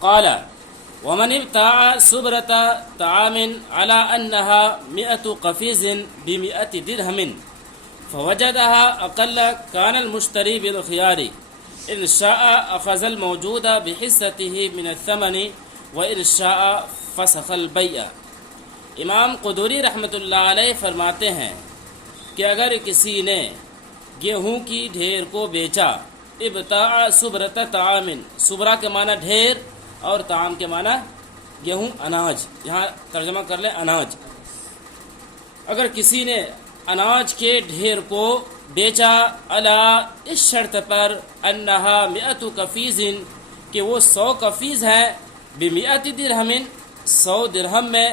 قال ومن ابتاع سبرة طعام على أنها 100 قفيز ب100 درهم فوجدها أقل كان المشتري بالخيار إن شاء أخذ الموجود بحصته من الثمن وإن شاء فسخ البيع۔ امام قدوری رحمۃ اللہ علیہ فرماتے ہیں کہ اگر کسی نے گیہوں کی ڈھیر کو بیچا، ابتاع سبرۃ طعام، سبرہ کے معنی ڈھیر اور طعام کے معنی گیہوں، اناج، یہاں ترجمہ کر لیں اناج۔ اگر کسی نے اناج کے ڈھیر کو بیچا علی اس شرط پر انہا 100 قفیز، کہ وہ 100 قفیز ہیں، ب100 درہم، 100 درہم میں،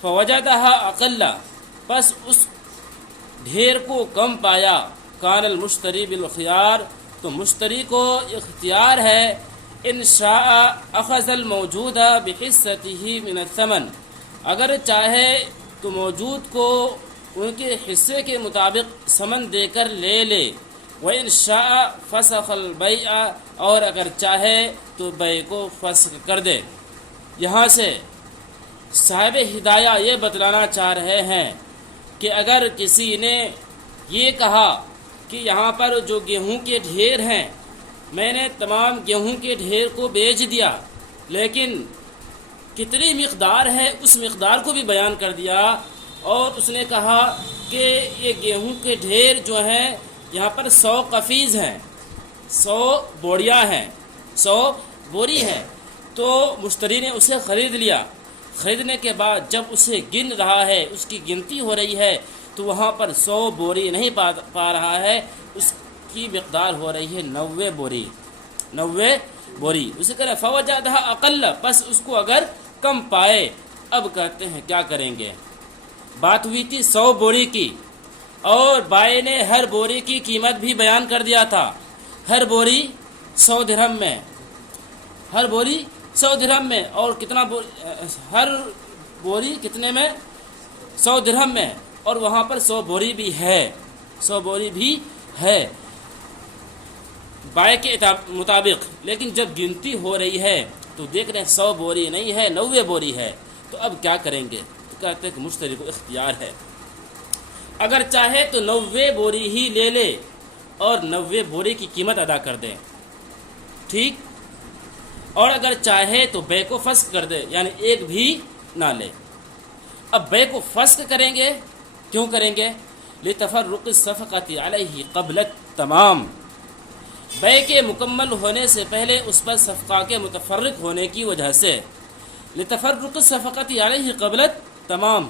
فوجدہا اقل، پس اس ڈھیر کو کم پایا، کان المشتری بالخیار، تو مشتری کو اختیار ہے، ان شاء اخذ الموجود بحصته من الثمن، اگر چاہے تو موجود کو ان کے حصے کے مطابق ثمن دے کر لے لے، وَإِنْ شَاءَ فَسَخَ الْبَيْعَ، اور اگر چاہے تو بیع کو فسخ کر دے۔ یہاں سے صاحب ہدایہ یہ بتلانا چاہ رہے ہیں کہ اگر کسی نے یہ کہا کہ یہاں پر جو گیہوں کے ڈھیر ہیں، میں نے تمام گیہوں کے ڈھیر کو بیچ دیا، لیکن کتنی مقدار ہے اس مقدار کو بھی بیان کر دیا، اور اس نے کہا کہ یہ گیہوں کے ڈھیر جو ہیں یہاں پر 100 قفیز ہیں، 100 بوریاں ہیں، 100 بوری ہیں، تو مشتری نے اسے خرید لیا۔ خریدنے کے بعد جب اسے گن رہا ہے، اس کی گنتی ہو رہی ہے، تو وہاں پر 100 بوری نہیں پا رہا ہے، اس کی مقدار ہو رہی ہے 90 بوری، 90 بوری۔ اسے کہا فوجدہ اقل، پس اس کو اگر کم پائے، اب کہتے ہیں کیا کریں گے؟ بات ہوئی تھی 100 بوری کی، اور بائے نے ہر بوری کی قیمت بھی بیان کر دیا تھا، ہر بوری 100 درہم میں، ہر بوری 100 درہم میں، اور کتنا ہر بوری کتنے میں؟ 100 درہم میں، اور وہاں پر 100 بوری بھی ہے، 100 بوری بھی ہے بائے کے مطابق۔ لیکن جب گنتی ہو رہی ہے تو دیکھ رہے ہیں 100 بوری نہیں ہے، 90 بوری ہے، تو اب کیا کریں گے؟ تو کہتے ہیں کہ مشتری کو اختیار ہے، اگر چاہے تو 90 بوری ہی لے لے اور 90 بوری کی قیمت ادا کر دیں، ٹھیک، اور اگر چاہے تو بیع کو فسخ کر دے، یعنی ایک بھی نہ لے۔ اب بیع کو فسخ کریں گے، کیوں کریں گے؟ لتفرق الصفقۃ علیہ قبل التمام، بیع کے مکمل ہونے سے پہلے اس پر صفقہ کے متفرق ہونے کی وجہ سے، لتفرق الصفقۃ علیہ قبل التمام،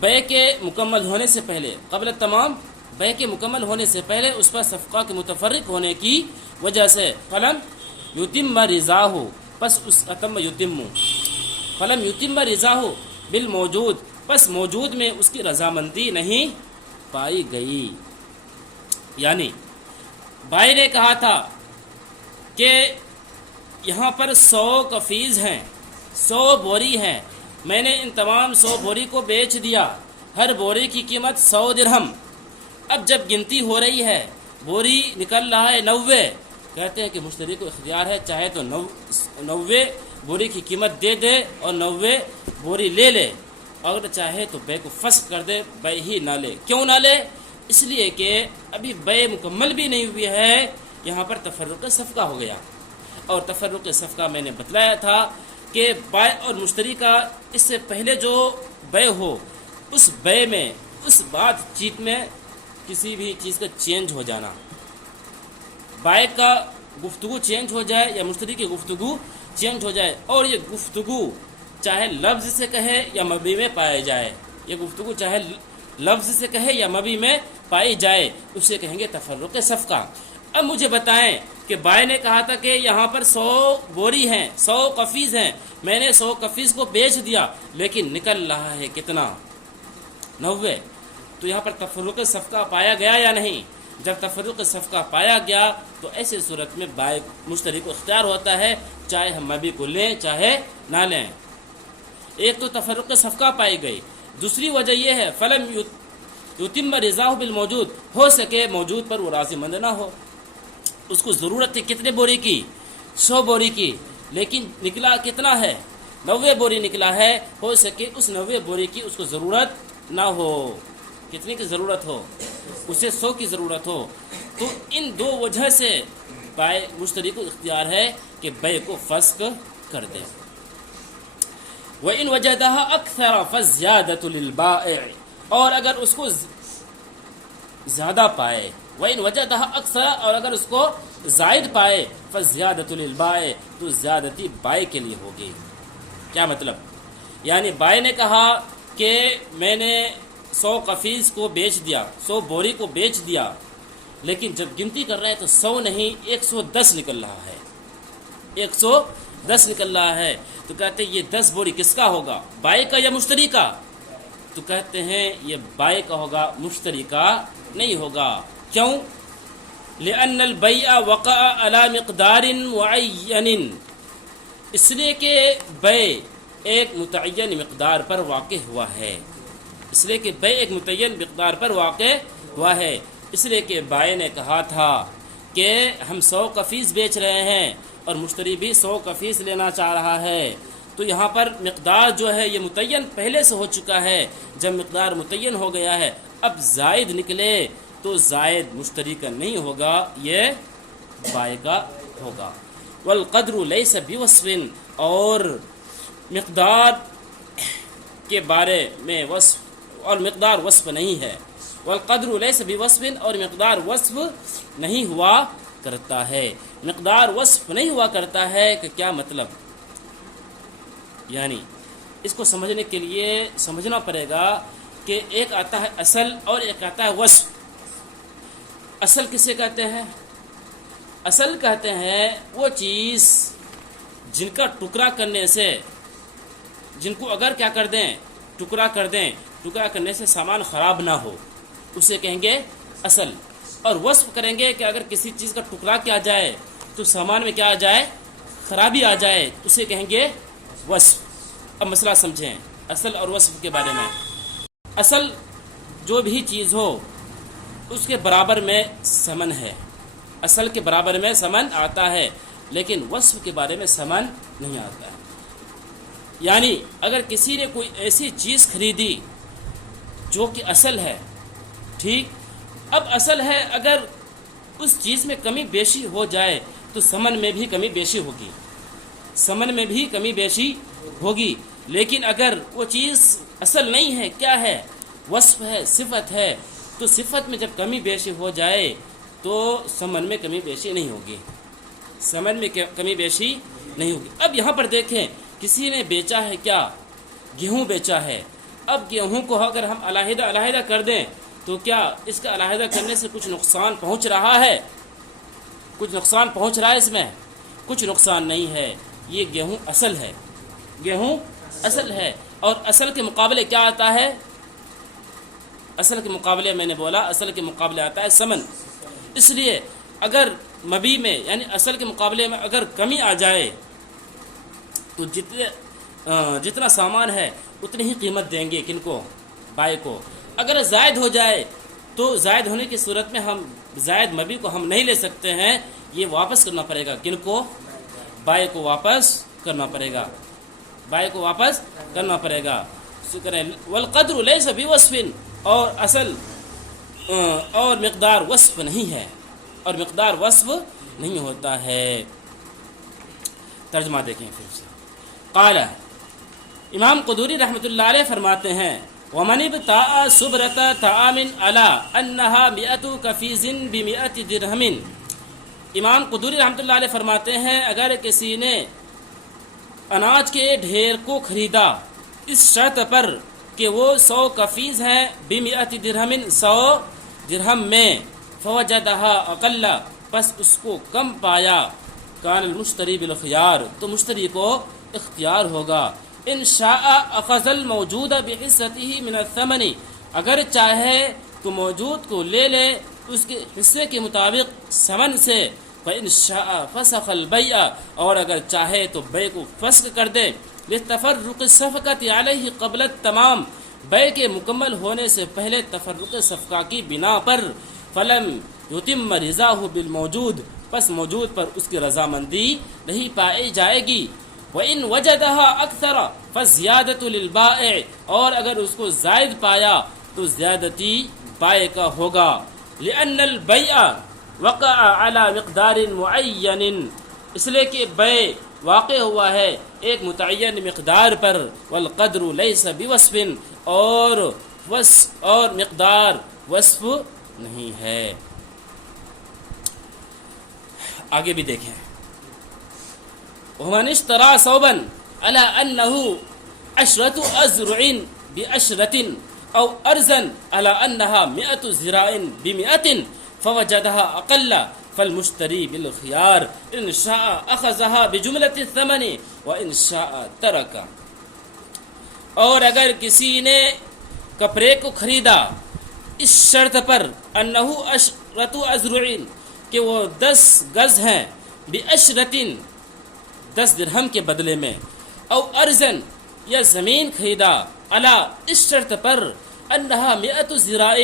بیع کے مکمل ہونے سے پہلے، قبل التمام، بیع کے مکمل ہونے سے پہلے اس پر صفقہ کے متفرق ہونے کی وجہ سے، فلم یتم رضاہ، پس اس اتم یتم، فلم یتم رضاہ بالموجود، پس موجود میں اس کی رضامندی نہیں پائی گئی۔ یعنی بھائی نے کہا تھا کہ یہاں پر 100 قفیز ہیں، 100 بوری ہیں، میں نے ان تمام 100 بوری کو بیچ دیا، ہر بوری کی قیمت 100 درہم۔ اب جب گنتی ہو رہی ہے، بوری نکل رہا ہے 90، کہتے ہیں کہ مشتری کو اختیار ہے، چاہے تو 90 بوری کی قیمت دے دے اور 90 بوری لے لے، اگر چاہے تو بیع کو فسخ کر دے، بیع ہی نہ لے۔ کیوں نہ لے؟ اس لیے کہ ابھی بیع مکمل بھی نہیں ہوئی ہے، یہاں پر تفرق صفقہ ہو گیا، اور تفرق صفقہ میں نے بتلایا تھا کہ بائع اور مشتری کا اس سے پہلے جو بیع ہو، اس بیع میں، اس بات چیت میں کسی بھی چیز کا چینج ہو جانا، بائع کا گفتگو چینج ہو جائے یا مشتری کی گفتگو چینج ہو جائے، اور یہ گفتگو چاہے لفظ سے کہے یا مبنی میں پائے جائے، یہ گفتگو چاہے لفظ سے کہے یا مبنی میں پائی جائے، اسے کہیں گے تفرق صفقہ۔ اب مجھے بتائیں کہ بائع نے کہا تھا کہ یہاں پر 100 بوری ہیں، 100 قفیز ہیں، میں نے 100 قفیز کو بیچ دیا، لیکن نکل رہا ہے کتنا؟ 90۔ تو یہاں پر تفرق صفقہ پایا گیا یا نہیں؟ جب تفرق صفقہ پایا گیا تو ایسی صورت میں بائع مشتری کو اختیار ہوتا ہے، چاہے ہم مبی کو لیں چاہے نہ لیں۔ ایک تو تفرق صفقہ پائی گئی، دوسری وجہ یہ ہے فلم یتم رضاہ بالموجود، ہو سکے موجود پر وہ راضی مند نہ ہو، اس کو ضرورت تھی کتنے بوری کی؟ 100 بوری کی، لیکن نکلا کتنا ہے؟ 90 بوری نکلا ہے. ہو سکے اس 90 بوری کی اس کو ضرورت نہ ہو. کتنی کی ضرورت ہو؟ اسے 100 کی ضرورت ہو. تو ان دو وجہ سے بائع مشتری کو اختیار ہے کہ بیع کو فسخ کر دے. وَإِنْ وَجَدَهَا أَكْثَرَ فَالزِّيَادَةُ لِلْبَائِعِ، اور اگر اس کو زیادہ پائے. وَإِنْ وَجَدَهَا أَكْثَرَ، اور اگر اس کو زائد پائے. فَالزِّيَادَةُ لِلْبَائِعِ، تو زیادتی بائع کے لیے ہوگی. کیا مطلب؟ یعنی بائع نے کہا کہ میں نے 100 قفیز کو بیچ دیا، 100 بوری کو بیچ دیا، لیکن جب گنتی کر رہے ہیں تو 100 نہیں 110 نکل رہا ہے. 110 نکل رہا ہے. تو کہتے ہیں یہ 10 بوری کس کا ہوگا؟ بائع کا یا مشتری کا؟ تو کہتے ہیں یہ بائع کا ہوگا، مشتری کا نہیں ہوگا. کیوں؟ لأن البیع وقع على مقدار معین، اس لیے کہ بیع ایک متعین مقدار پر واقع ہوا ہے. اس لیے کہ بیع ایک متعین مقدار پر واقع ہوا ہے. اس لیے کہ بائع نے کہا تھا کہ ہم 100 قفیز بیچ رہے ہیں اور مشتری بھی 100 قفیز لینا چاہ رہا ہے. تو یہاں پر مقدار جو ہے یہ متعین پہلے سے ہو چکا ہے. جب مقدار متعین ہو گیا ہے، اب زائد نکلے تو زائد مشتری کا نہیں ہوگا، یہ بائع کا ہوگا. والقدر لیس بوصف، اور مقدار کے بارے میں وصف، اور مقدار وصف نہیں ہے. والقدر لیس بوصف، اور مقدار وصف نہیں ہوا کرتا ہے. مقدار وصف نہیں ہوا کرتا ہے کہ کیا مطلب؟ یعنی اس کو سمجھنے کے لیے سمجھنا پڑے گا کہ ایک آتا ہے اصل اور ایک آتا ہے وصف. اصل کسے کہتے ہیں؟ اصل کہتے ہیں وہ چیز جن کا ٹکڑا کرنے سے، جن کو اگر کیا کر دیں، ٹکڑا کر دیں، ٹکڑا کرنے سے سامان خراب نہ ہو، اسے کہیں گے اصل. اور وصف کریں گے کہ اگر کسی چیز کا ٹکڑا کیا جائے تو سامان میں کیا آ جائے، خرابی آ جائے، اسے کہیں گے وصف. اب مسئلہ سمجھیں اصل اور وصف کے بارے میں. اصل جو بھی چیز ہو اس کے برابر میں ثمن ہے، اصل کے برابر میں ثمن آتا ہے، لیکن وصف کے بارے میں ثمن نہیں آتا ہے. یعنی اگر کسی نے کوئی ایسی چیز خریدی جو کہ اصل ہے، ٹھیک، اب اصل ہے، اگر اس چیز میں کمی بیشی ہو جائے تو ثمن میں بھی کمی بیشی ہوگی، ثمن میں بھی کمی بیشی ہوگی. لیکن اگر وہ چیز اصل نہیں ہے، کیا ہے، وصف ہے، صفت ہے، تو صفت میں جب کمی بیشی ہو جائے تو ثمن میں کمی بیشی نہیں ہوگی، ثمن میں کمی بیشی نہیں ہوگی. اب یہاں پر دیکھیں کسی نے بیچا ہے، کیا، گیہوں بیچا ہے. اب گیہوں کو اگر ہم علیحدہ علیحدہ کر دیں تو کیا اس کا علیحدہ کرنے سے کچھ نقصان پہنچ رہا ہے؟ کچھ نقصان پہنچ رہا ہے اس میں؟ کچھ نقصان نہیں ہے. یہ گیہوں اصل ہے، گیہوں اصل ہے. اور اصل کے مقابلے کیا آتا ہے؟ اصل کے مقابلے، میں نے بولا اصل کے مقابلے آتا ہے ثمن. اس لیے اگر مبی میں یعنی اصل کے مقابلے میں اگر کمی آ جائے تو جتنا سامان ہے اتنی ہی قیمت دیں گے، کن کو؟ بائع کو. اگر زائد ہو جائے تو زائد ہونے کی صورت میں ہم زائد مبی کو ہم نہیں لے سکتے ہیں، یہ واپس کرنا پڑے گا. کن کو؟ بائع کو واپس کرنا پڑے گا، بائع کو واپس کرنا پڑے گا. والقدر لیس بوصف، اور اصل اور مقدار وصف نہیں ہے، اور مقدار وصف نہیں ہوتا ہے. ترجمہ دیکھیں پھر سے. قال، امام قدوری رحمۃ اللہ علیہ فرماتے ہیں، ومن ابتاع صبرۃ طعام علی انها 100 کفیز ب100 درہم. امام قدوری رحمۃ اللہ علیہ فرماتے ہیں اگر کسی نے اناج کے ڈھیر کو خریدا اس شرط پر کہ وہ 100 کفیز ہیں، ب100 درہم، 100 درہم میں، فوجدها اقل، پس اس کو کم پایا، کان المشتری بالخیار، تو مشتری کو اختیار ہوگا. ان شاء اخذ الموجود بحصته من الثمن، اگر چاہے تو موجود کو لے لے اس کے حصے کے مطابق ثمن سے. فإن شاء فسخ البيع، اور اگر چاہے تو بیع کو فسخ کر دے. لتفرق الصفقة علیہ قبل التمام، بیع کے مکمل ہونے سے پہلے تفرق صفقہ کی بنا پر. فلم یتم رضاہ بالموجود، پس موجود پر اس کی رضامندی نہیں پائی جائے گی۔ وَإِن وَجَدَهَا أَكْثَرَ فَالزِّيَادَةُ لِلْبَائِعِ، اور اگر اس کو زائد پایا تو زیادتی بائع کا ہوگا۔ لِأَنَّ الْبَيْعَ وَقَعَ عَلَى مِقْدَارٍ مُعَيَّنٍ، اس لیے کہ بیع واقع ہوا ہے ایک متعین مقدار پر۔ وَالْقَدْرُ لَيْسَ بِوَصْفٍ، اور مقدار وصف نہیں ہے۔ آگے بھی دیکھیں، وَمَنِ اشْتَرَى ثَوْبًا عَلَىٰ أَنَّهُ عَشْرَةُ أَذْرُعٍ بِعَشْرَةٍ أَوْ أَرْزًا عَلَىٰ أَنَّهَا 100 ذِرَاعٍ ب100 فَوَجَدَهَا أَقَلَّ فَالْمُشْتَرِي بِالْخِيَارِ إِنْ شَاءَ أَخَذَهَا بِجُمْلَةِ الثَّمَنِ وَإِنْ شَاءَ تَرَكَ۔ اور اگر کسی نے کپڑے کو خریدا اس شرط پر انہو عشرۃ اذرع، کہ وہ 10 گز ہیں، بعشرۃ 10 درہم کے بدلے میں، او ارزن یا زمین خریدا، علی اس شرط پر انہا 100 ذراع،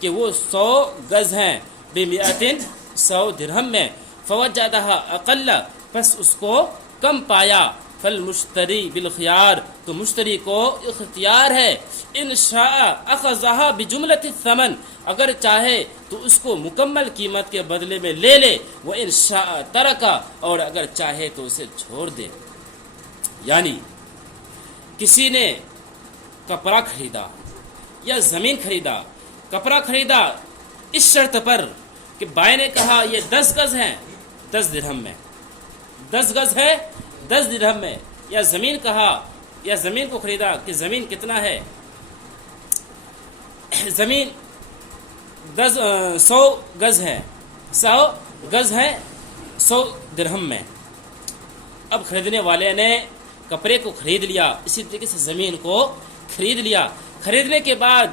کہ وہ 100 گز ہیں، ب100 100 درہم میں، فوجدہا اقل، پس اس کو کم پایا، فالمشتری بالخیار، تو مشتری کو اختیار ہے، ان شاء اخذہا بجملۃ الثمن، اگر چاہے تو اس کو مکمل قیمت کے بدلے میں لے لے، وہ ان شاء ترکا، اور اگر چاہے تو اسے چھوڑ دے۔ یعنی کسی نے کپڑا خریدا یا زمین خریدا، کپڑا خریدا اس شرط پر کہ بائع نے کہا یہ 10 گز ہیں 10 درہم میں، 10 گز ہے 10 درہم میں، یا زمین کہا، یا زمین کو خریدا کہ زمین کتنا ہے، زمین 100 گز ہے، 100 گز ہے 100 درہم میں۔ اب خریدنے والے نے کپڑے کو خرید لیا، اسی طریقے سے زمین کو خرید لیا۔ خریدنے کے بعد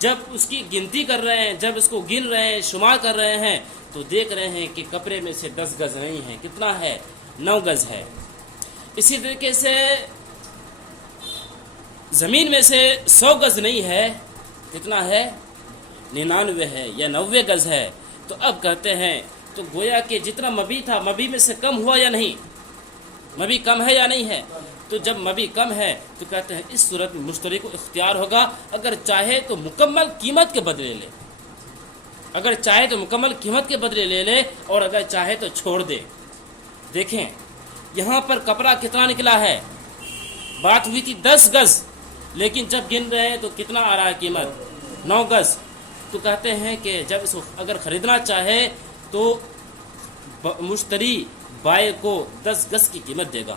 جب اس کی گنتی کر رہے ہیں، جب اس کو گن رہے ہیں، شمار کر رہے ہیں، تو دیکھ رہے ہیں کہ کپڑے میں سے 10 گز نہیں ہے، کتنا ہے، 9 گز ہے۔ اسی طریقے سے زمین میں سے 100 گز نہیں ہے، کتنا ہے، 99 ہے یا 90 گز ہے۔ تو اب کہتے ہیں، تو گویا کہ جتنا مبی تھا، مبی میں سے کم ہوا یا نہیں، مبی کم ہے یا نہیں ہے، تو جب مبی کم ہے تو کہتے ہیں اس صورت میں مشتری کو اختیار ہوگا، اگر چاہے تو مکمل قیمت کے بدلے لے، اگر چاہے تو مکمل قیمت کے بدلے لے لے، اور اگر چاہے تو چھوڑ دے۔ دیکھیں یہاں پر کپڑا کتنا نکلا ہے، بات ہوئی تھی 10 گز، لیکن جب گن رہے ہیں تو کتنا آ رہا ہے قیمت، 9 گز۔ تو کہتے ہیں کہ جب اس کو اگر خریدنا چاہے تو مشتری بائع کو 10 گز کی قیمت دے گا،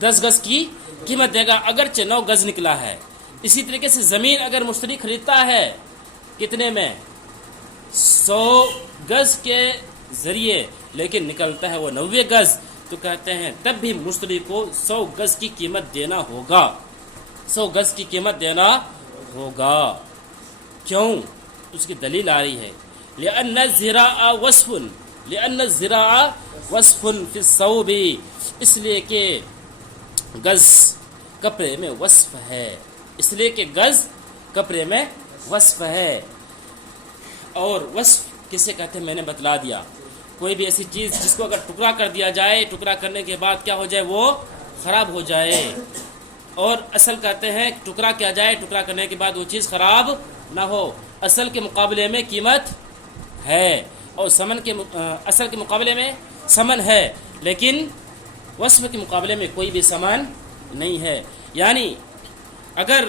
10 گز کی قیمت دے گا، اگرچہ 9 گز نکلا ہے۔ اسی طریقے سے زمین اگر مشتری خریدتا ہے کتنے میں، 100 گز کے ذریعے، لیکن نکلتا ہے وہ 90 گز، تو کہتے ہیں تب بھی مشتری کو 100 گز کی قیمت دینا ہوگا، 100 گز کی قیمت دینا ہوگا۔ کیوں؟ اس کی دلیل آ رہی ہے، لأن الزراع وصف، لأن الزراع وصف فی الثوب، اس لیے کہ گز کپڑے میں وصف ہے، اس لیے کہ گز کپڑے میں وصف ہے۔ اور وصف کسے کہتے ہیں میں نے بتلا دیا، کوئی بھی ایسی چیز جس کو اگر ٹکڑا کر دیا جائے، ٹکڑا کرنے کے بعد کیا ہو جائے، وہ خراب ہو جائے، اور اصل کہتے ہیں ٹکڑا کیا جائے، ٹکڑا کرنے کے بعد وہ چیز خراب نہ ہو۔ اصل کے مقابلے میں قیمت ہے، اور ثمن کے اصل کے مقابلے میں ثمن ہے، لیکن وصف کے مقابلے میں کوئی بھی ثمن نہیں ہے۔ یعنی اگر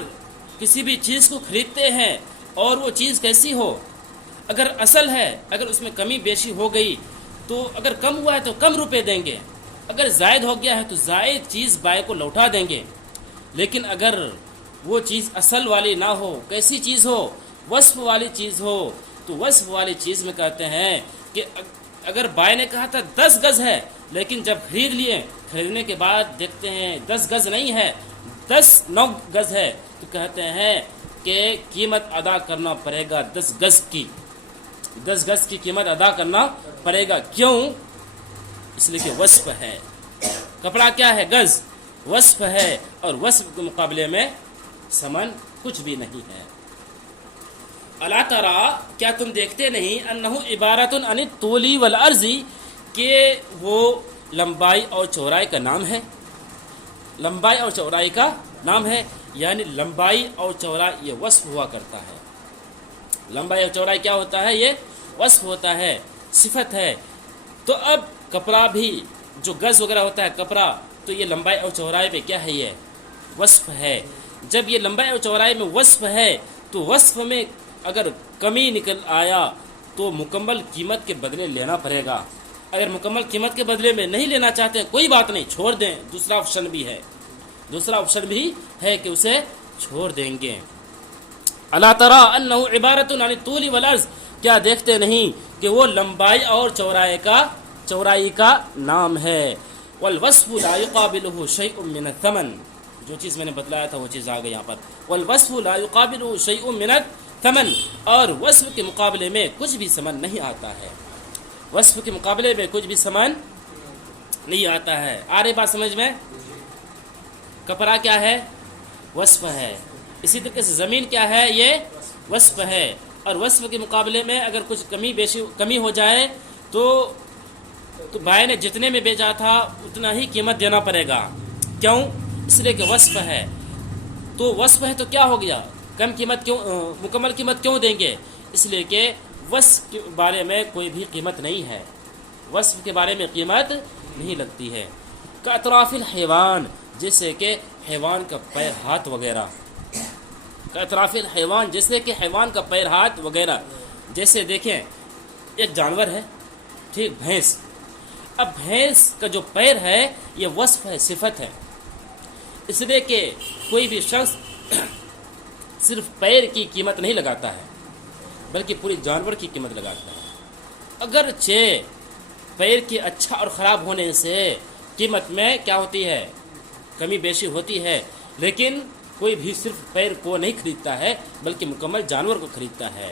کسی بھی چیز کو خریدتے ہیں اور وہ چیز کیسی ہو، اگر اصل ہے، اگر اس میں کمی بیشی ہو گئی تو اگر کم ہوا ہے تو کم روپے دیں گے، اگر زائد ہو گیا ہے تو زائد چیز بائع کو لوٹا دیں گے۔ لیکن اگر وہ چیز اصل والی نہ ہو، کیسی چیز ہو، وصف والی چیز ہو، تو وصف والی چیز میں کہتے ہیں کہ اگر بائع نے کہا تھا 10 گز ہے، لیکن جب خرید لیے، خریدنے کے بعد دیکھتے ہیں 10 گز نہیں ہے، 9 گز ہے، تو کہتے ہیں کہ قیمت ادا کرنا پڑے گا 10 گز کی، 10 گز کی قیمت ادا کرنا پڑے گا۔ کیوں؟ اس لیے کہ وصف ہے، کپڑا کیا ہے، گز وصف ہے، اور وصف کے مقابلے میں ثمن کچھ بھی نہیں ہے۔ الا ترى کیا تم دیکھتے نہیں انہ عبارت عن الطول والعرض کہ وہ لمبائی اور چوڑائی کا نام ہے، لمبائی اور چوڑائی کا نام ہے، یعنی لمبائی اور چوڑائی یہ وصف ہوا کرتا ہے. لمبائی اور چوڑائی کیا ہوتا ہے؟ یہ وصف ہوتا ہے، صفت ہے. تو اب کپڑا بھی جو گز وغیرہ ہوتا ہے کپڑا، تو یہ لمبائی اور چوڑائی پہ کیا ہے؟ یہ وصف ہے. جب یہ لمبائی اور چوڑائی میں وصف ہے تو وصف میں اگر کمی نکل آیا تو مکمل قیمت کے بدلے لینا پڑے گا. اگر مکمل قیمت کے بدلے میں نہیں لینا چاہتے کوئی بات نہیں، چھوڑ دیں. دوسرا آپشن بھی ہے، دوسرا آپشن بھی ہے کہ اسے چھوڑ دیں گے. الا تری انہ عبارت عن الطول والعرض کیا دیکھتے نہیں کہ وہ لمبائی اور چوڑائی کا نام ہے. والوصف لا يقابله شيء من الثمن، جو چیز میں نے بتلایا تھا وہ چیز آ گئی یہاں پر. والوصف لا يقابله شيء من الثمن، اور وصف کے مقابلے میں کچھ بھی ثمن نہیں آتا ہے. وصف کے مقابلے میں کچھ بھی ثمن نہیں آتا ہے. آ رہی بات سمجھ میں؟ کپڑا کیا ہے؟ وصف ہے. اسی طریقے سے زمین کیا ہے؟ یہ وصف ہے. اور وصف کے مقابلے میں اگر کچھ کمی ہو جائے تو بھائی نے جتنے میں بیچا تھا اتنا ہی قیمت دینا پڑے گا. کیوں؟ اس لیے کہ وصف ہے. تو وصف ہے تو کیا ہو گیا؟ کم قیمت کیوں، مکمل قیمت کیوں دیں گے؟ اس لیے کہ وصف کے بارے میں کوئی بھی قیمت نہیں ہے، وصف کے بارے میں قیمت نہیں لگتی ہے. کاطراف الحیوان، جیسے کہ حیوان کا پیر ہاتھ وغیرہ. کاطراف الحیوان، جیسے کہ حیوان کا پیر ہاتھ وغیرہ. جیسے دیکھیں ایک جانور ہے، ٹھیک، بھینس. اب بھینس کا جو پیر ہے یہ وصف ہے، صفت ہے. اس لیے کہ کوئی بھی شخص صرف پیر کی قیمت نہیں لگاتا ہے بلکہ پوری جانور کی قیمت لگاتا ہے. اگرچہ پیر کے اچھا اور خراب ہونے سے قیمت میں کیا ہوتی ہے؟ کمی بیشی ہوتی ہے، لیکن کوئی بھی صرف پیر کو نہیں خریدتا ہے بلکہ مکمل جانور کو خریدتا ہے.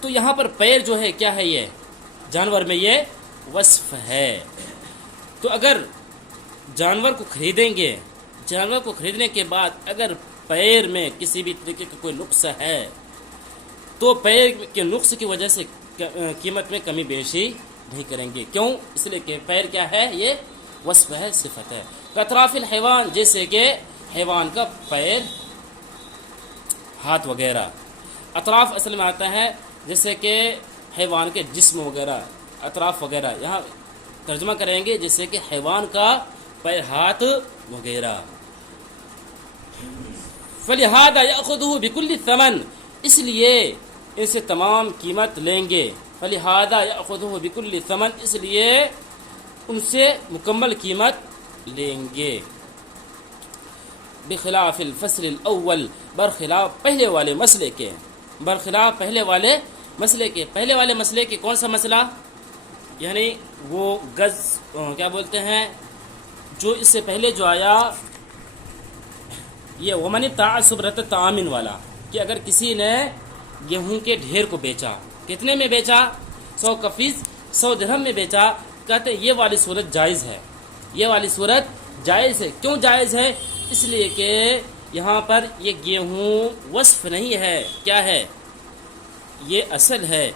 تو یہاں پر پیر جو ہے کیا ہے؟ یہ جانور میں یہ وصف ہے. تو اگر جانور کو خریدیں گے، جانور کو خریدنے کے بعد اگر پیر میں کسی بھی طریقے کا کوئی نقص ہے تو پیر کے نقص کی وجہ سے قیمت میں کمی بیشی نہیں کریں گے. کیوں؟ اس لیے کہ پیر کیا ہے؟ یہ وصف ہے، صفت ہے. کاطراف الحیوان، جیسے کہ حیوان کا پیر ہاتھ وغیرہ. اطراف اصل میں آتا ہے جیسے کہ حیوان کے جسم وغیرہ، اطراف وغیرہ. یہاں ترجمہ کریں گے جیسے کہ حیوان کا پیر ہاتھ وغیرہ. فَلِهَذَا يَأْخُذُهُ بِكُلِّ الثَّمَنِ، اس لیے ان سے تمام قیمت لیں گے. فَلِهَذَا يَأْخُذُهُ بِكُلِّ الثَّمَنِ، اس لیے ان سے مکمل قیمت لیں گے. بخلاف الفصل الاول، برخلاف پہلے والے مسئلے کے. برخلاف پہلے والے مسئلے کے. پہلے والے مسئلے کے کون سا مسئلہ؟ یعنی وہ گز کیا بولتے ہیں جو اس سے پہلے جو آیا یہ ومن تعصب رت تعامن والا، کہ اگر کسی نے گیہوں کے ڈھیر کو بیچا، کتنے میں بیچا؟ 100 کفیز 100 درہم میں بیچا. کہتے یہ والی صورت جائز ہے، یہ والی صورت جائز ہے. کیوں جائز ہے؟ اس لیے کہ یہاں پر یہ گیہوں وصف نہیں ہے، کیا ہے؟ یہ اصل ہے.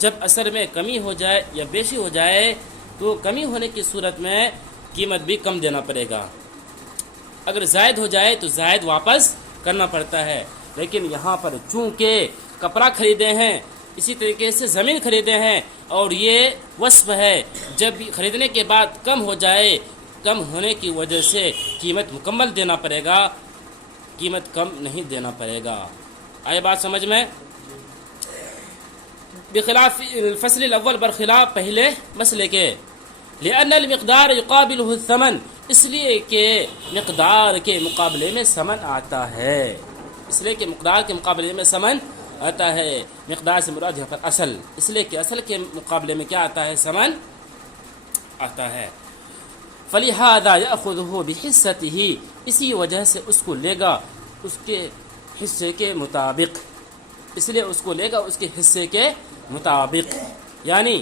جب اثر میں کمی ہو جائے یا بیشی ہو جائے تو کمی ہونے کی صورت میں قیمت بھی کم دینا پڑے گا. اگر زائد ہو جائے تو زائد واپس کرنا پڑتا ہے. لیکن یہاں پر چونکہ کپڑا خریدے ہیں، اسی طریقے سے زمین خریدے ہیں اور یہ وصف ہے، جب خریدنے کے بعد کم ہو جائے، کم ہونے کی وجہ سے قیمت مکمل دینا پڑے گا، قیمت کم نہیں دینا پڑے گا. آئے بات سمجھ میں؟ بخلاف الفصل الاول، برخلاف پہلے مسئلے کے. لأن المقدار يقابله الثمن، اس لیے کہ مقدار کے مقابلے میں ثمن آتا ہے. اس لیے کہ مقدار کے مقابلے میں ثمن آتا ہے. مقدار سے مراد یہاں پر اصل، اس لیے کہ اصل کے مقابلے میں کیا آتا ہے؟ ثمن آتا ہے. فَلِهَذَا يَأْخُذُهُ بِحِصَّتِهِ، اسی وجہ سے اس کو لے گا اس کے حصے کے مطابق. اس لیے اس کو لے گا اس کے حصے کے مطابق. یعنی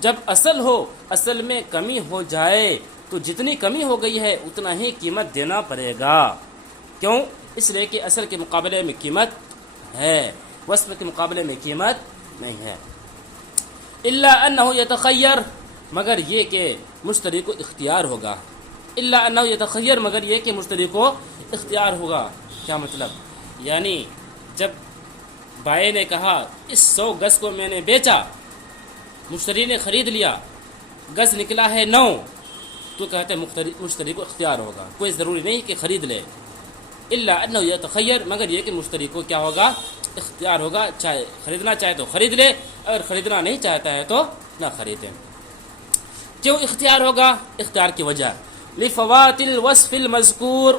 جب اصل ہو، اصل میں کمی ہو جائے تو جتنی کمی ہو گئی ہے اتنا ہی قیمت دینا پڑے گا. کیوں؟ اس لیے کہ اصل کے مقابلے میں قیمت ہے، وصف کے مقابلے میں قیمت نہیں ہے۔ الا انہ یتخیر، مگر یہ کہ مشتری کو اختیار ہوگا، الا انہ یتخیر، مگر یہ کہ مشتری کو اختیار ہوگا۔ کیا مطلب؟ یعنی جب بائیں نے کہا اس 100 گز کو میں نے بیچا، مشتری نے خرید لیا، گز نکلا ہے 9، تو کہتے ہیں مشتری کو اختیار ہوگا، کوئی ضروری نہیں کہ خرید لے۔ الا انہ یتخیر، مگر یہ کہ مشتری کو کیا ہوگا؟ اختیار ہوگا، چاہے خریدنا چاہے تو خرید لے، اگر خریدنا نہیں چاہتا ہے تو نہ خریدے۔ کیوں اختیار ہوگا؟ اختیار کی وجہ لفوات الوصف المذکور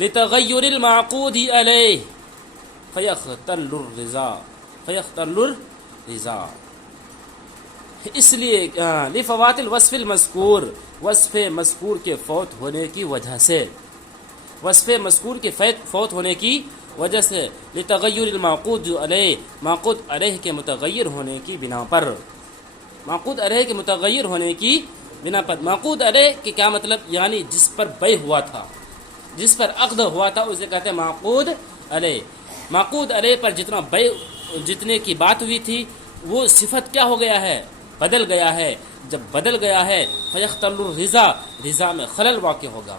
لتغیر المعقود علیہ فیختل الرضا، اس لیے لفوات الوصف المذکور، وصف مذکور کے فوت ہونے کی وجہ سے، وصف مذکور کے فوت ہونے کی وجہ سے، لتغیر المعقود علیہ، معقود علیہ کے متغیر ہونے کی بنا پر، معقود علیہ کے متغیر ہونے کی بنا پر۔ معقود علیہ کے کیا مطلب؟ یعنی جس پر بیع ہوا تھا، جس پر عقد ہوا تھا، اسے کہتے ہیں معقود علیہ۔ معقود علیہ پر جتنا بیع، جتنے کی بات ہوئی تھی، وہ صفت کیا ہو گیا ہے؟ بدل گیا ہے۔ جب بدل گیا ہے فیختل الرضا، رضا میں خلل واقع ہوگا،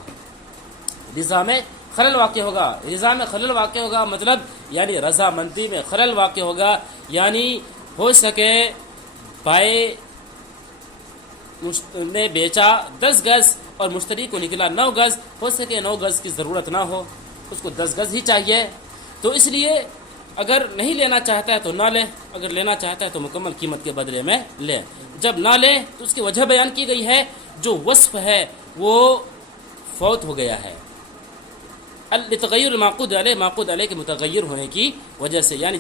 رضا میں خلل واقع ہوگا۔ رضا میں خلل واقع ہوگا مطلب یعنی رضامندی میں خلل واقع ہوگا، یعنی ہو سکے بائیں نے بیچا 10 گز اور مشتری کو نکلا 9 گز، ہو سکے 9 گز کی ضرورت نہ ہو، اس کو 10 گز ہی چاہیے، تو اس لیے اگر نہیں لینا چاہتا ہے تو نہ لے، اگر لینا چاہتا ہے تو مکمل قیمت کے بدلے میں لے۔ جب نہ لے تو اس کی وجہ بیان کی گئی ہے، جو وصف ہے وہ فوت ہو گیا ہے، لتغیر المعقود علیہ، معقود علیہ کے متغیر ہونے کی وجہ سے، یعنی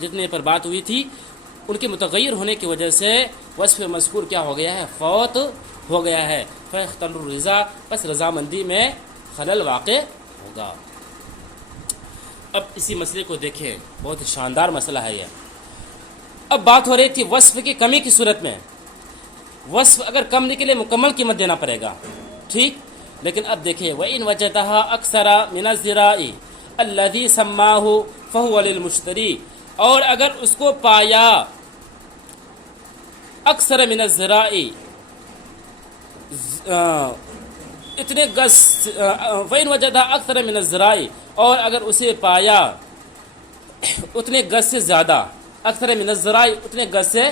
جتنے پر بات ہوئی تھی ان کے متغیر ہونے کی وجہ سے وصف مذکور کیا ہو گیا ہے؟ فوت ہو گیا ہے۔ فیختل الرضا، پس رضامندی میں خلل واقع ہوگا۔ اب اسی مسئلے کو دیکھیں، بہت ہی شاندار مسئلہ ہے یہ۔ اب بات ہو رہی تھی وصف کی کمی کی صورت میں، وصف اگر کم نکلے مکمل قیمت دینا پڑے گا، ٹھیک، لیکن اب دیکھیں وَإِنْ وَجَدَهَا أَكْثَرَ مِنَ الزِّرَاءِ الَّذِي سَمَّاهُ فَهُوَ لِلْمُشْتَرِي، اور اگر اس کو پایا اکثر من الزراء، اتنے گز، وَإِنْ وَجَدَهَا أَكْثَرَ مِنَ الزِّرَاءِ، اور اگر اسے پایا اتنے گز سے زیادہ، اکثر من الزراء اتنے گز سے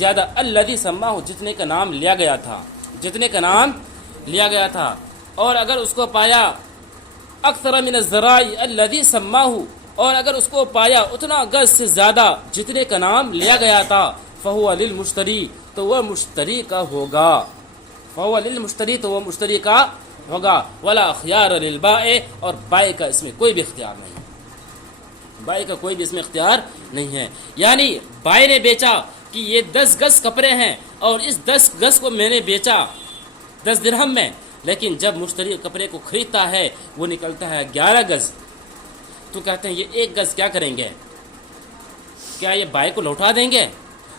زیادہ، الذی سماہ جتنے کا نام لیا گیا تھا، جتنے کا نام لیا گیا تھا، اور اگر اس کو پایا اکثر من الزراء الذی سماہ، اور اگر اس کو پایا اتنا گز سے زیادہ جتنے کا نام لیا گیا تھا، فہو للمشتری، تو وہ مشتری کا ہوگا، فہو للمشتری، تو وہ مشتری کا ہوگا، ولا خیار للبائع، اور بائع کا اس میں کوئی بھی اختیار نہیں، بائع کا کوئی بھی اس میں اختیار نہیں ہے۔ یعنی بائع نے بیچا کہ یہ 10 گز کپڑے ہیں اور اس 10 گز کو میں نے بیچا 10 درہم میں، لیکن جب مشتری کپڑے کو خریدتا ہے وہ نکلتا ہے 11 گز، تو کہتے ہیں یہ 1 گز کیا کریں گے؟ کیا یہ بائع کو لوٹا دیں گے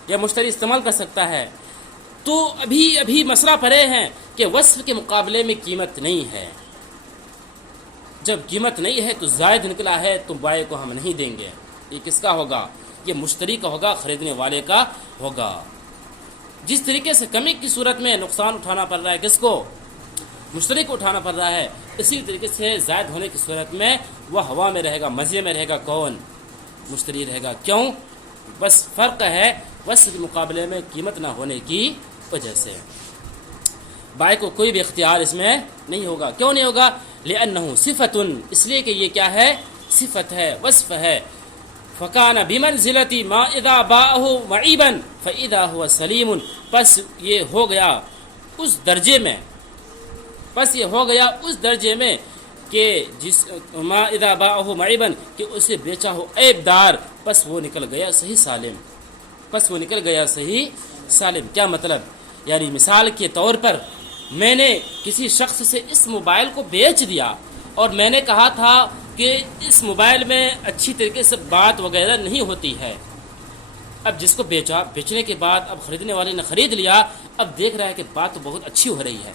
یا مشتری استعمال کر سکتا ہے؟ تو ابھی مسئلہ پڑے ہیں کہ وصف کے مقابلے میں قیمت نہیں ہے، جب قیمت نہیں ہے تو زائد نکلا ہے تو بائع کو ہم نہیں دیں گے۔ یہ کس کا ہوگا؟ یہ مشتری کا ہوگا، خریدنے والے کا ہوگا۔ جس طریقے سے کمی کی صورت میں نقصان اٹھانا پڑ رہا ہے کس کو؟ مشتری کو اٹھانا پڑ رہا ہے، اسی طریقے سے زائد ہونے کی صورت میں وہ ہوا میں رہے گا، مزے میں رہے گا، کون؟ مشتری رہے گا۔ کیوں؟ بس فرق ہے وصف کے مقابلے میں قیمت نہ ہونے کی وجہ سے، بائع کو کوئی بھی اختیار اس میں نہیں ہوگا۔ کیوں نہیں ہوگا؟ لأنه صفت، اس لیے کہ یہ کیا ہے؟ صفت ہے، وصف ہے۔ فکان بمنزلۃ ما اذا باعه معیبا فاذا هو سلیم، پس یہ ہو گیا اس درجے میں، پس یہ ہو گیا اس درجے میں کہ جس ما اذا باعه معیبا، کہ اسے بیچا ہو عیب دار، پس وہ نکل گیا صحیح سالم، پس وہ نکل گیا صحیح سالم۔ کیا مطلب؟ یعنی مثال کے طور پر میں نے کسی شخص سے اس موبائل کو بیچ دیا اور میں نے کہا تھا کہ اس موبائل میں اچھی طریقے سے بات وغیرہ نہیں ہوتی ہے۔ اب جس کو بیچا، بیچنے کے بعد اب خریدنے والے نے خرید لیا، اب دیکھ رہا ہے کہ بات تو بہت اچھی ہو رہی ہے،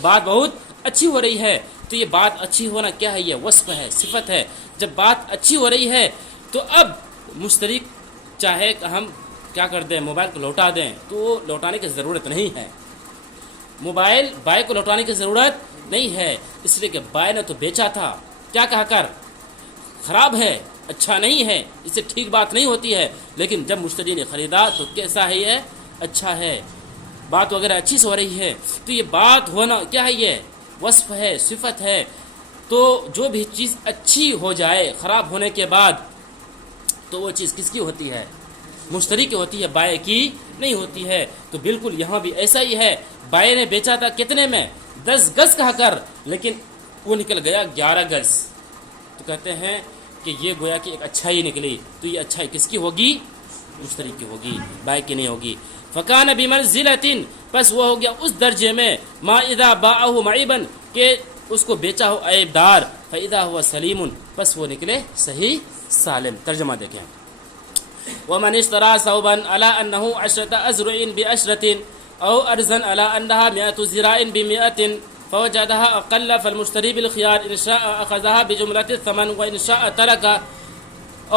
بات بہت اچھی ہو رہی ہے، تو یہ بات اچھی ہونا کیا ہے؟ یہ وصف ہے، صفت ہے۔ جب بات اچھی ہو رہی ہے تو اب مشتری چاہے کہ ہم کیا کر دیں، موبائل کو لوٹا دیں، تو لوٹانے کی ضرورت نہیں ہے، موبائل بائے کو لوٹانے کی ضرورت نہیں ہے، اس لیے کہ بائے نے تو بیچا تھا، کیا کہا کر خراب ہے، اچھا نہیں ہے، اس سے ٹھیک بات نہیں ہوتی ہے، لیکن جب مشتری نے خریدا تو کیسا ہے یہ، اچھا ہے، بات وغیرہ اچھی سے ہو رہی ہے، تو یہ بات ہونا کیا ہے، یہ وصف ہے، صفت ہے، تو جو بھی چیز اچھی ہو جائے خراب ہونے کے بعد تو وہ چیز کس کی ہوتی ہے، مشتری کی ہوتی ہے، بائے کی نہیں ہوتی ہے۔ تو بالکل یہاں بھی ایسا ہی ہے، بائے نے بیچا تھا کتنے میں، 10 گز کہا کر، لیکن وہ نکل گیا 11 گز، تو کہتے ہیں کہ یہ گویا کہ ایک اچھائی نکلی، تو یہ اچھائی کس کی ہوگی، مشتری کی ہوگی، بائے کی نہیں ہوگی۔ فکان بمنزلۃ، بس وہ ہو گیا اس درجے میں، ما اذا باعه معیبا، کہ اس کو بیچا ہو عیب دار، فاذا هو سلیم، بس وہ نکلے صحیح سالم۔ ترجمہ دیکھیں، ومن اشترى ثوبا على انه 10 أزرع ب10 او ارزا على انها 100 ذراع ب100 فوجدها اقل فالمشتری بالخيار ان شاء اخذها بجملة الثمن وان شاء تركها۔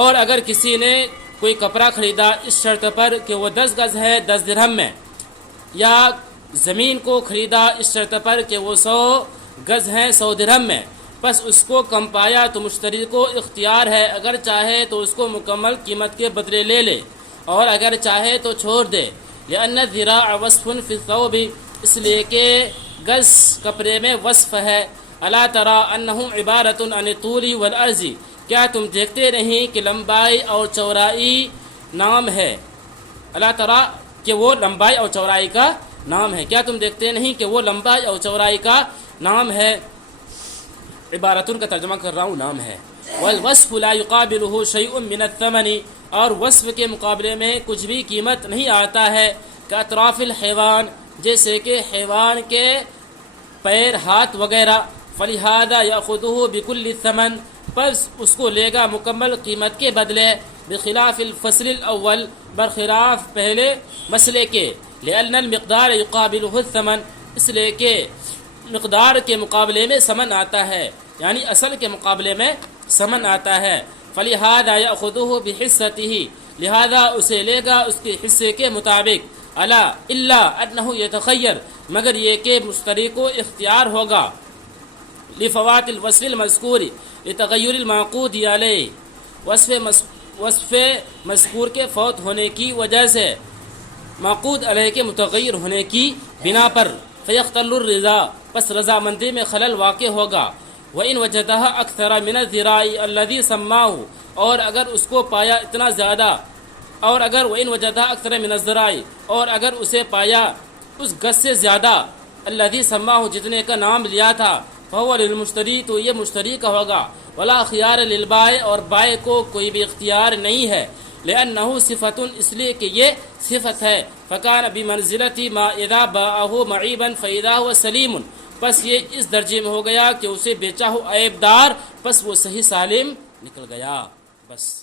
اور اگر کسی نے کوئی کپڑا خریدا اس شرط پر کہ وہ 10 گز ہے 10 درہم میں، یا زمین کو خریدا اس شرط پر کہ وہ 100 گز ہیں 100 درہم میں، بس اس کو کم پایا تو مشتری کو اختیار ہے، اگر چاہے تو اس کو مکمل قیمت کے بدلے لے لے اور اگر چاہے تو چھوڑ دے۔ لأن الذراع وصف فی الثوب، اس لیے کہ گز کپڑے میں وصف ہے۔ الا تری انہ عبارۃ عن الطول والعرض، کیا تم دیکھتے نہیں کہ لمبائی اور چوڑائی نام ہے، الا تری کہ وہ لمبائی اور چوڑائی کا نام ہے، کیا تم دیکھتے نہیں کہ وہ لمبائی اور چوڑائی کا نام ہے، عبارتن کا ترجمہ کر رہا ہوں، نام ہے۔ والوصف لا يقابله شيء من الثمن، اور وصف کے مقابلے میں کچھ بھی قیمت نہیں آتا ہے، کاطراف الحیوان، جیسے کہ حیوان کے پیر، ہاتھ وغیرہ، فلہذا یاخذہ بکل الثمن، پس اس کو لے گا مکمل قیمت کے بدلے، بخلاف الفصل الاول، برخلاف پہلے مسئلے کے، لأن المقدار يقابله الثمن، اس لیے کہ مقدار کے مقابلے میں ثمن آتا ہے، یعنی اصل کے مقابلے میں ثمن آتا ہے۔ فلہذا یاخذہ بحصته، لہذا اسے لے گا اس کے حصے کے مطابق، الا انہ یتخیر، مگر یہ کہ مشتری کو اختیار ہوگا، لفوات الوصف المذکور لتغیر المعقود علیہ، وصف مذکور کے فوت ہونے کی وجہ سے معقود علیہ کے متغیر ہونے کی بنا پر، فیختل الرضا، پس رضامندی میں خلل واقع ہوگا، وَإِنْ وَجَدَهَا أَكْثَرَ مِنَ الذِّرَاعِ الَّذِي سَمَّاهُ، اور اگر اس کو پایا اتنا زیادہ، اور اگر وَإِنْ وَجَدَهَا أَكْثَرَ مِنَ الذِّرَاعِ، اور اگر اسے پایا اس گز سے زیادہ، الَّذِي سَمَّاهُ، جتنے کا نام لیا تھا، فَهُوَ لِلْمُشْتَرِي، تو یہ مشتری کا ہوگا، وَلَا خِيَارَ لِلْبَائِعِ، اور بائع کو کوئی بھی اختیار نہیں ہے، لِأَنَّهُ صِفَةٌ، اس لیے کہ یہ صفت ہے، فَكَانَ بِمَنزِلَةِ مَا إِذَا بَاعَهُ مَعِيبًا فَإِذَا هُوَ سَلِيمٌ، بس یہ اس درجے میں ہو گیا کہ اسے بیچا ہو عیب دار، بس وہ صحیح سالم نکل گیا، بس۔